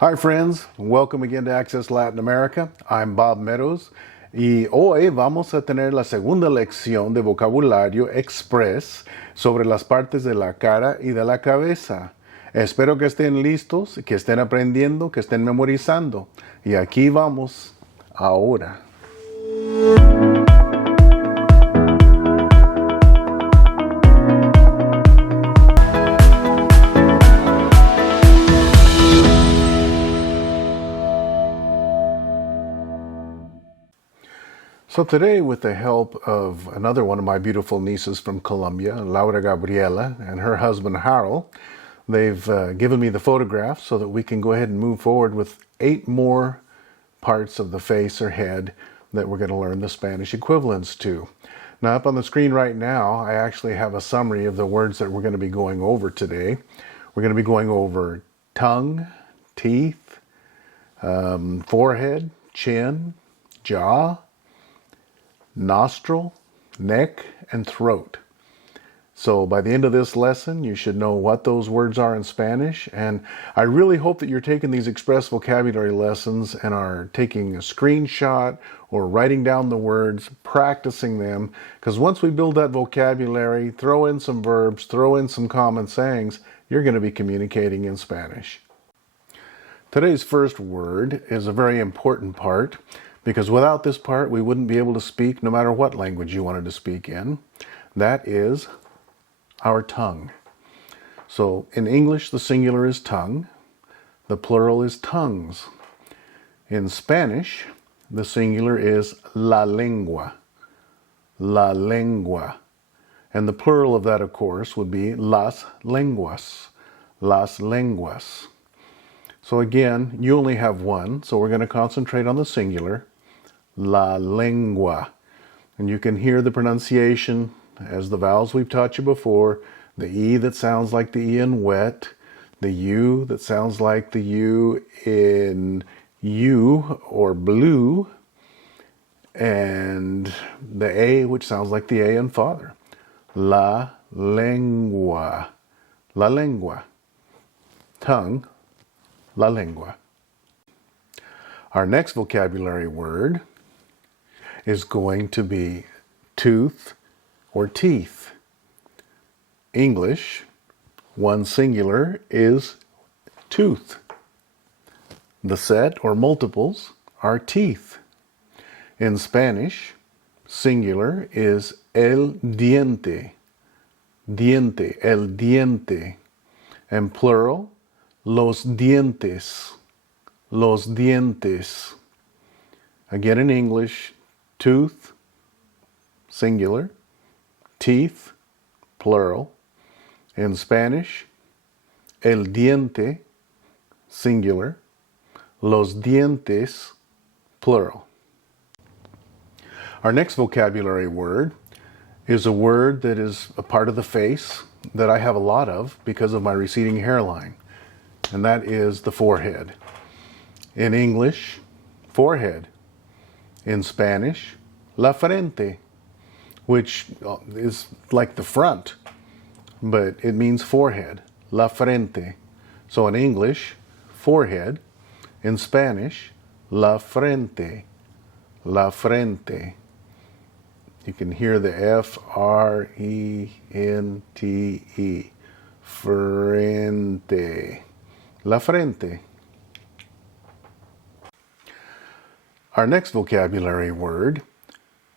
Hi friends, welcome again to Access Latin America. I'm Bob Meadows y hoy vamos a tener la segunda lección de vocabulario express sobre las partes de la cara y de la cabeza. Espero que estén listos, que estén aprendiendo, que estén memorizando. Y aquí vamos ahora. So today, with the help of another one of my beautiful nieces from Colombia, Laura Gabriela, and her husband Harold, they've given me the photograph so that we can go ahead and move forward with 8 more parts of the face or head that we're going to learn the Spanish equivalents to. Now, up on the screen right now, I actually have a summary of the words that we're going to be going over today. We're going to be going over tongue, teeth, forehead, chin, jaw, nostril, neck, and throat. So by the end of this lesson, you should know what those words are in Spanish. And I really hope that you're taking these express vocabulary lessons and are taking a screenshot or writing down the words, practicing them. Because once we build that vocabulary, throw in some verbs, throw in some common sayings, you're going to be communicating in Spanish. Today's first word is a very important part, because without this part, we wouldn't be able to speak no matter what language you wanted to speak in. That is our tongue. So in English, the singular is tongue. The plural is tongues. In Spanish, the singular is la lengua. La lengua. And the plural of that, of course, would be las lenguas. Las lenguas. So again, you only have one, so we're going to concentrate on the singular, la lengua. And you can hear the pronunciation as the vowels we've taught you before, the E that sounds like the E in wet, the U that sounds like the U in you or blue, and the A which sounds like the A in father. La lengua. La lengua. Tongue. La lengua. Our next vocabulary word is going to be tooth or teeth. English, one singular is tooth. The set or multiples are teeth. In Spanish, singular is el diente. Diente, el diente. And plural, los dientes. Los dientes. Again in English, tooth, singular, teeth, plural. In Spanish, el diente, singular, los dientes, plural. Our next vocabulary word is a word that is a part of the face that I have a lot of because of my receding hairline, and that is the forehead. In English, forehead. In Spanish, la frente, which is like the front, but it means forehead, la frente. So in English, forehead. In Spanish, la frente, la frente. You can hear the F-R-E-N-T-E, frente, la frente. Our next vocabulary word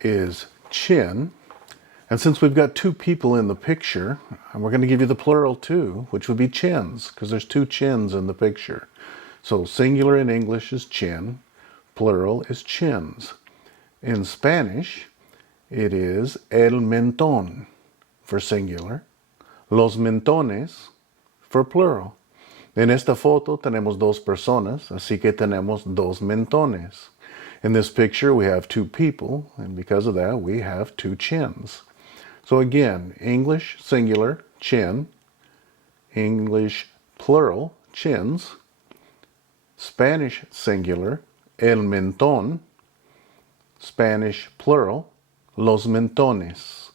is chin. And since we've got 2 people in the picture, we're going to give you the plural too, which would be chins, because there's 2 chins in the picture. So singular in English is chin, plural is chins. In Spanish, it is el mentón for singular, los mentones for plural. En esta foto tenemos 2 personas, así que tenemos 2 mentones. In this picture, we have 2 people, and because of that, we have 2 chins. So again, English singular, chin. English plural, chins. Spanish singular, el mentón. Spanish plural, los mentones.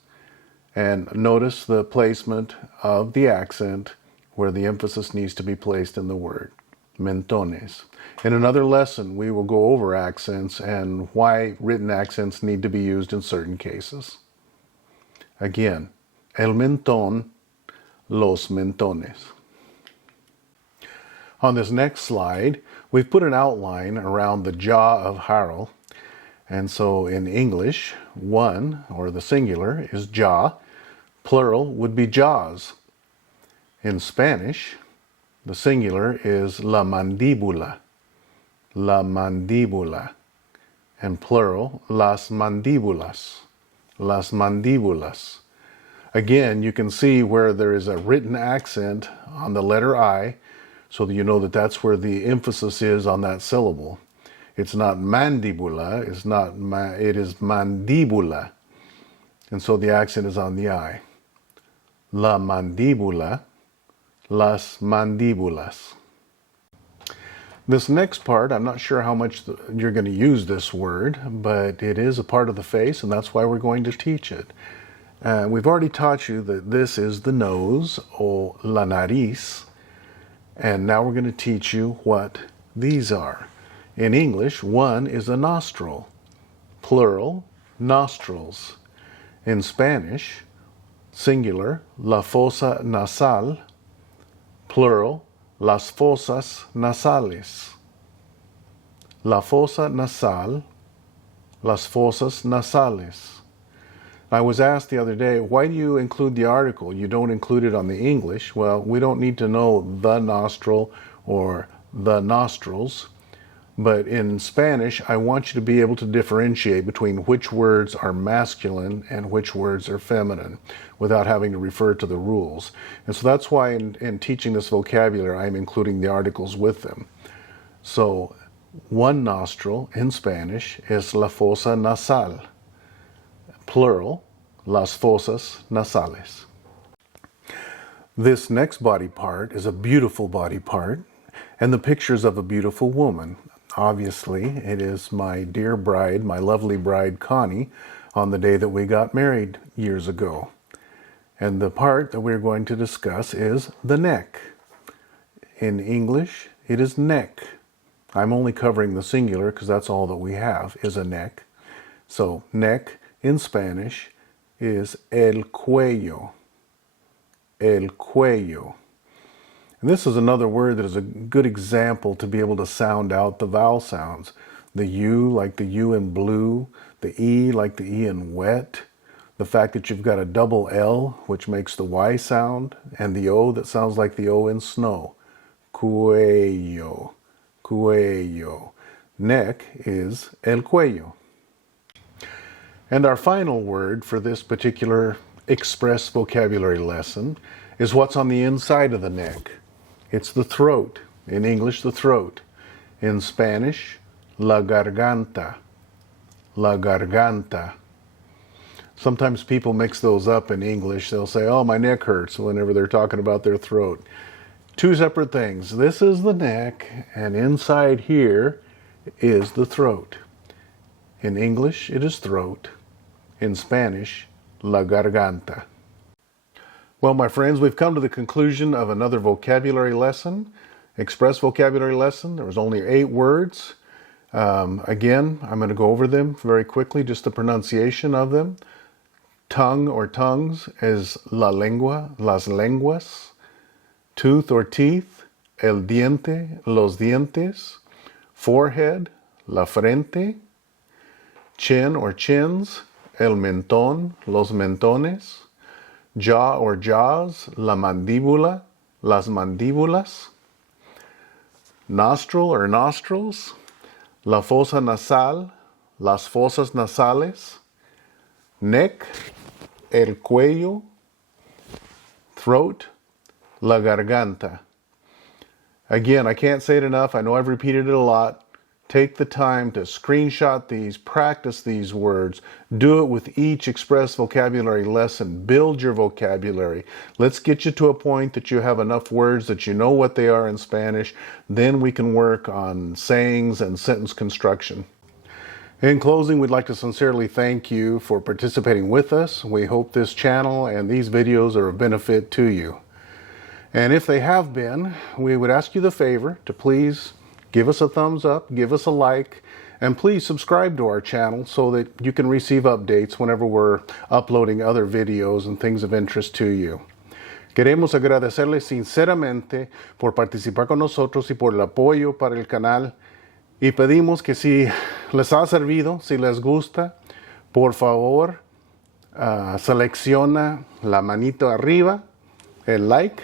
And notice the placement of the accent where the emphasis needs to be placed in the word. mentones. In another lesson, we will go over accents and why written accents need to be used in certain cases. Again, el mentón, los mentones. On this next slide, we've put an outline around the jaw of Harold. And so in English, one, or the singular, is jaw. Plural would be jaws. In Spanish, the singular is la mandíbula. La mandíbula. And plural, las mandíbulas. Las mandíbulas. Again, you can see where there is a written accent on the letter I, so that you know that that's where the emphasis is on that syllable. It's not mandibula, it is mandíbula. And so the accent is on the I. La mandíbula, las mandíbulas. This next part, I'm not sure how much you're going to use this word, but it is a part of the face, and that's why we're going to teach it. We've already taught you that this is the nose, or la nariz, and now we're going to teach you what these are. In English, one is a nostril, plural, nostrils. In Spanish, singular, la fosa nasal, plural, las fosas nasales. La fosa nasal, las fosas nasales. I was asked the other day, why do you include the article? You don't include it on the English. Well, we don't need to know the nostril or the nostrils. But in Spanish, I want you to be able to differentiate between which words are masculine and which words are feminine without having to refer to the rules. And so that's why in teaching this vocabulary, I'm including the articles with them. So one nostril in Spanish is la fosa nasal. Plural, las fosas nasales. This next body part is a beautiful body part, and the pictures of a beautiful woman. Obviously, it is my dear bride, my lovely bride Connie, on the day that we got married years ago. And the part that we're going to discuss is the neck. In English, it is neck. I'm only covering the singular because that's all that we have, is a neck. So, neck in Spanish is el cuello. El cuello. And this is another word that is a good example to be able to sound out the vowel sounds. The U like the U in blue, the E like the E in wet, the fact that you've got a double L, which makes the Y sound, and the O that sounds like the O in snow. Cuello, cuello. Neck is el cuello. And our final word for this particular express vocabulary lesson is what's on the inside of the neck. It's the throat. In English, the throat. In Spanish, la garganta. La garganta. Sometimes people mix those up in English. They'll say, oh, my neck hurts, whenever they're talking about their throat. Two separate things. This is the neck, and inside here is the throat. In English, it is throat. In Spanish, la garganta. Well, my friends, we've come to the conclusion of another vocabulary lesson, express vocabulary lesson. There was only 8 words. Again, I'm going to go over them very quickly, just the pronunciation of them. Tongue or tongues is la lengua, las lenguas. Tooth or teeth, el diente, los dientes. Forehead, la frente. Chin or chins, el mentón, los mentones. Jaw or jaws, la mandíbula, las mandíbulas. Nostril or nostrils, la fosa nasal, las fosas nasales. Neck, el cuello. Throat, la garganta. Again, I can't say it enough. I know I've repeated it a lot. Take the time to screenshot these, practice these words, do it with each express vocabulary lesson, build your vocabulary. Let's get you to a point that you have enough words that you know what they are in Spanish. Then we can work on sayings and sentence construction. In closing, we'd like to sincerely thank you for participating with us. We hope this channel and these videos are of benefit to you. And if they have been, we would ask you the favor to please give us a thumbs up, give us a like, and please subscribe to our channel so that you can receive updates whenever we're uploading other videos and things of interest to you. Queremos agradecerles sinceramente por participar con nosotros y por el apoyo para el canal. Y pedimos que si les ha servido, si les gusta, por favor, selecciona la manito arriba, el like.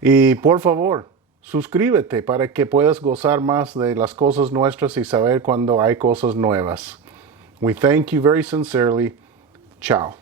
Y por favor, suscríbete para que puedas gozar más de las cosas nuestras y saber cuando hay cosas nuevas. We thank you very sincerely. Ciao.